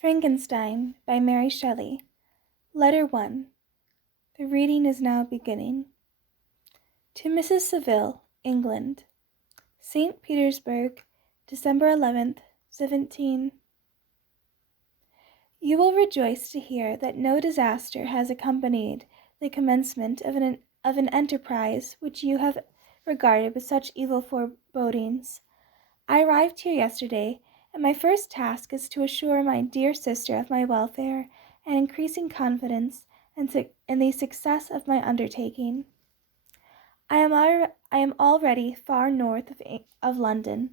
Frankenstein by Mary Shelley. Letter 1. The reading is now beginning. To Mrs. Saville, England. St. Petersburg, December 11th, 17. You will rejoice to hear that no disaster has accompanied the commencement of an enterprise which you have regarded with such evil forebodings. I arrived here yesterday, and my first task is to assure my dear sister of my welfare and increasing confidence in the success of my undertaking. I am already far north of London,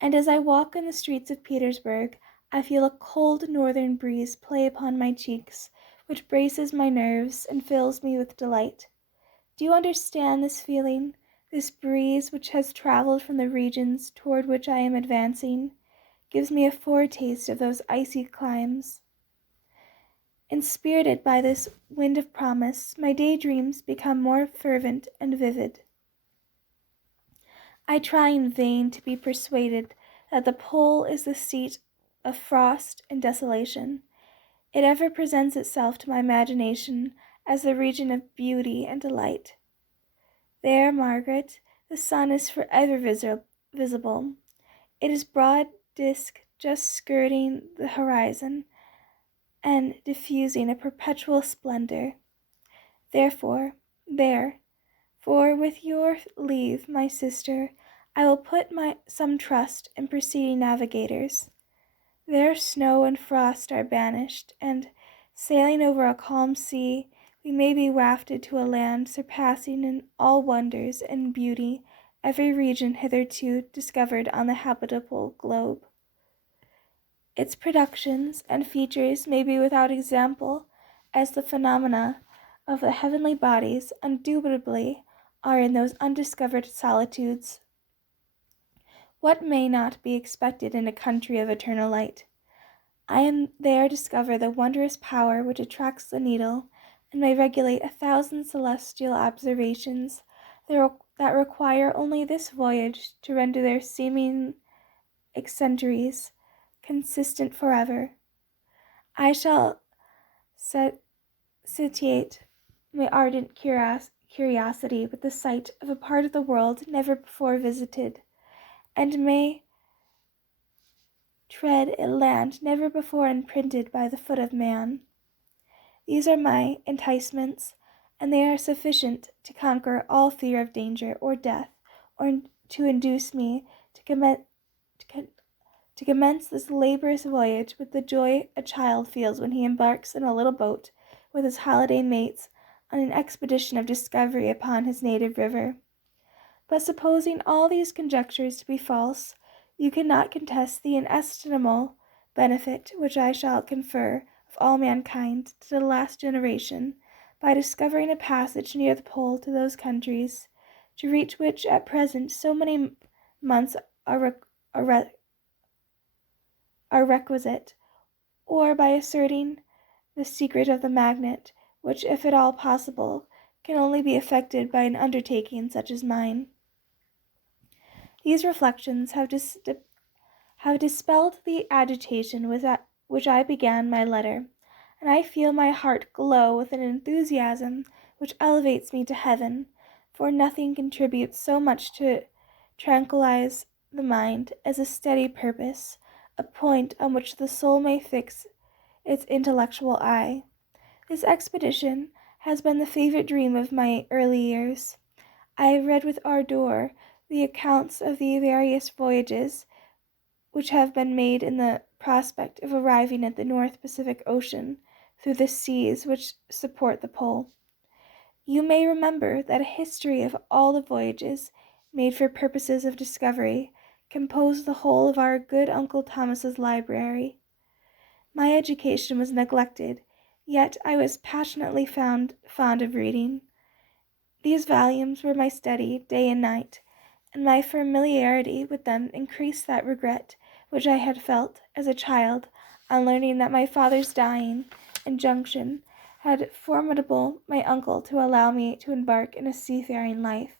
and as I walk in the streets of Petersburg, I feel a cold northern breeze play upon my cheeks, which braces my nerves and fills me with delight. Do you understand this feeling? This breeze, which has traveled from the regions toward which I am advancing, gives me a foretaste of those icy climes. Inspirited by this wind of promise, my daydreams become more fervent and vivid. I try in vain to be persuaded that the pole is the seat of frost and desolation. It ever presents itself to my imagination as the region of beauty and delight. There, Margaret, the sun is forever visible. It is broad disk just skirting the horizon and diffusing a perpetual splendor. Therefore, for with your leave, my sister, I will put some trust in preceding navigators. There snow and frost are banished, and, sailing over a calm sea, we may be wafted to a land surpassing in all wonders and beauty every region hitherto discovered on the habitable globe. Its productions and features may be without example, as the phenomena of the heavenly bodies indubitably are in those undiscovered solitudes. What may not be expected in a country of eternal light? I am there discover the wondrous power which attracts the needle, and may regulate 1,000 celestial observations that require only this voyage to render their seeming eccentricities consistent forever. I shall satiate my ardent curiosity with the sight of a part of the world never before visited, and may tread a land never before imprinted by the foot of man. These are my enticements, and they are sufficient to conquer all fear of danger or death, or to induce me to commence this laborious voyage with the joy a child feels when he embarks in a little boat with his holiday mates on an expedition of discovery upon his native river. But supposing all these conjectures to be false, you cannot contest the inestimable benefit which I shall confer of all mankind to the last generation by discovering a passage near the pole to those countries, to reach which at present so many months are requisite, or by asserting the secret of the magnet, which, if at all possible, can only be effected by an undertaking such as mine. These reflections have dispelled the agitation with which I began my letter, and I feel my heart glow with an enthusiasm which elevates me to heaven, for nothing contributes so much to tranquilize the mind as a steady purpose, a point on which the soul may fix its intellectual eye. This expedition has been the favorite dream of my early years. I have read with ardor the accounts of the various voyages which have been made in the prospect of arriving at the North Pacific Ocean through the seas which support the pole. You may remember that a history of all the voyages made for purposes of discovery composed the whole of our good Uncle Thomas's library. My education was neglected, yet I was passionately fond of reading. These volumes were my study day and night, and my familiarity with them increased that regret which I had felt as a child on learning that my father's dying injunction had formidable my uncle to allow me to embark in a seafaring life.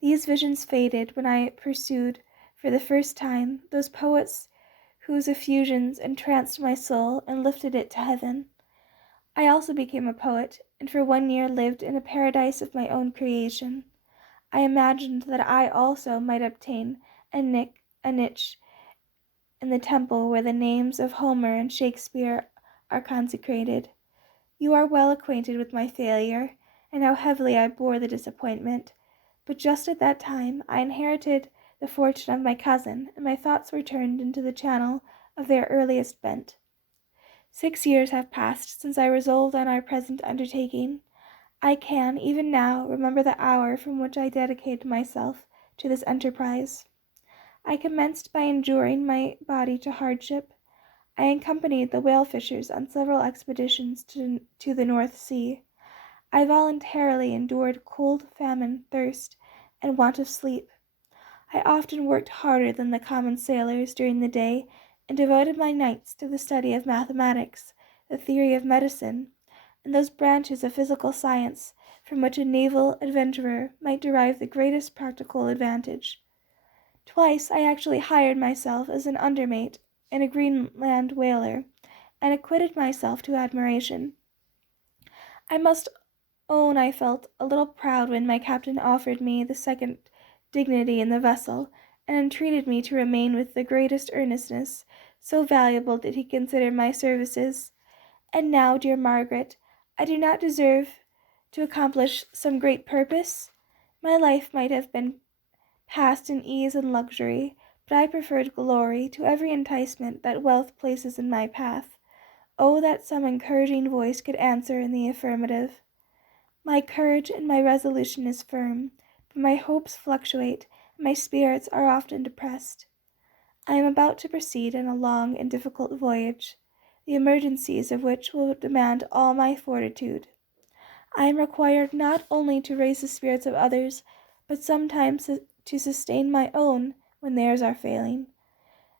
These visions faded when I pursued for the first time those poets whose effusions entranced my soul and lifted it to heaven. I also became a poet, and for 1 year lived in a paradise of my own creation. I imagined that I also might obtain a niche in the temple where the names of Homer and Shakespeare are consecrated. You are well acquainted with my failure, and how heavily I bore the disappointment. But just at that time I inherited the fortune of my cousin, and my thoughts were turned into the channel of their earliest bent. 6 years have passed since I resolved on our present undertaking. I can, even now, remember the hour from which I dedicated myself to this enterprise. I commenced by enduring my body to hardship. I accompanied the whale fishers on several expeditions to the North Sea. I voluntarily endured cold, famine, thirst, and want of sleep. I often worked harder than the common sailors during the day, and devoted my nights to the study of mathematics, the theory of medicine, and those branches of physical science from which a naval adventurer might derive the greatest practical advantage. Twice I actually hired myself as an undermate in a Greenland whaler, and acquitted myself to admiration. I must own I felt a little proud when my captain offered me the second dignity in the vessel, and entreated me to remain with the greatest earnestness, so valuable did he consider my services. And now, dear Margaret, I do not deserve to accomplish some great purpose. My life might have been passed in ease and luxury, but I preferred glory to every enticement that wealth places in my path. Oh, that some encouraging voice could answer in the affirmative. My courage and my resolution is firm, but my hopes fluctuate, and my spirits are often depressed. I am about to proceed on a long and difficult voyage, the emergencies of which will demand all my fortitude. I am required not only to raise the spirits of others, but sometimes to sustain my own when theirs are failing.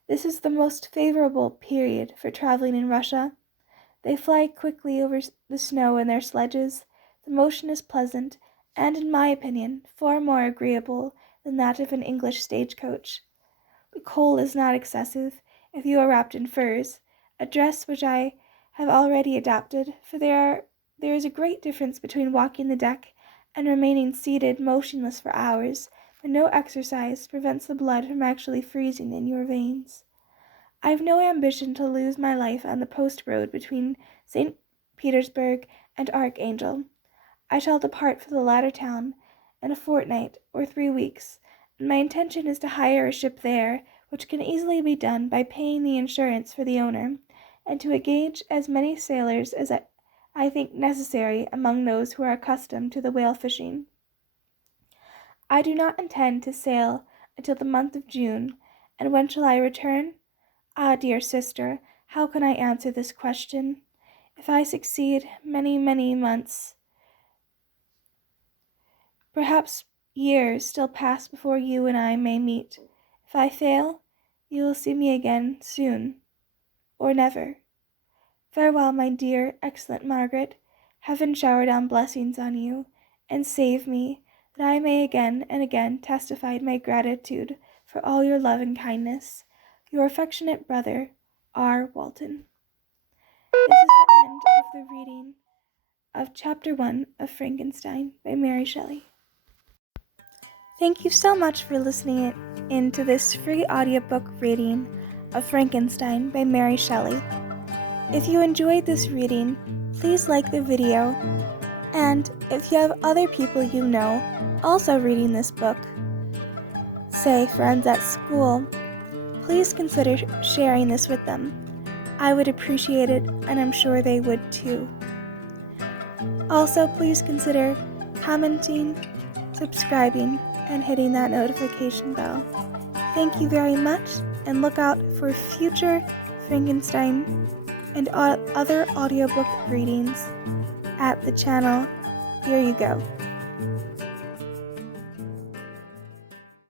This is the most favorable period for traveling in Russia. They fly quickly over the snow in their sledges. The motion is pleasant, and, in my opinion, far more agreeable than that of an English stagecoach. The cold is not excessive if you are wrapped in furs, a dress which I have already adopted, for there is a great difference between walking the deck and remaining seated motionless for hours, when no exercise prevents the blood from actually freezing in your veins. I have no ambition to lose my life on the post road between St. Petersburg and Archangel. I shall depart for the latter town in a fortnight or 3 weeks, and my intention is to hire a ship there, which can easily be done by paying the insurance for the owner, and to engage as many sailors as I think necessary among those who are accustomed to the whale fishing. I do not intend to sail until the month of June, and when shall I return? Ah, dear sister, how can I answer this question? If I succeed, many, many months, perhaps years, still pass before you and I may meet. If I fail, you will see me again soon, or never. Farewell, my dear, excellent Margaret. Heaven shower down blessings on you, and save me, that I may again and again testify my gratitude for all your love and kindness. Your affectionate brother, R. Walton. This is the end of the reading of Chapter 1 of Frankenstein by Mary Shelley. Thank you so much for listening in to this free audiobook reading of Frankenstein by Mary Shelley. If you enjoyed this reading, please like the video, and if you have other people you know also reading this book, say friends at school, please consider sharing this with them. I would appreciate it, and I'm sure they would too. Also, please consider commenting, subscribing, and hitting that notification bell. Thank you very much, and look out for future Frankenstein and other audiobook readings at the channel. Here you go.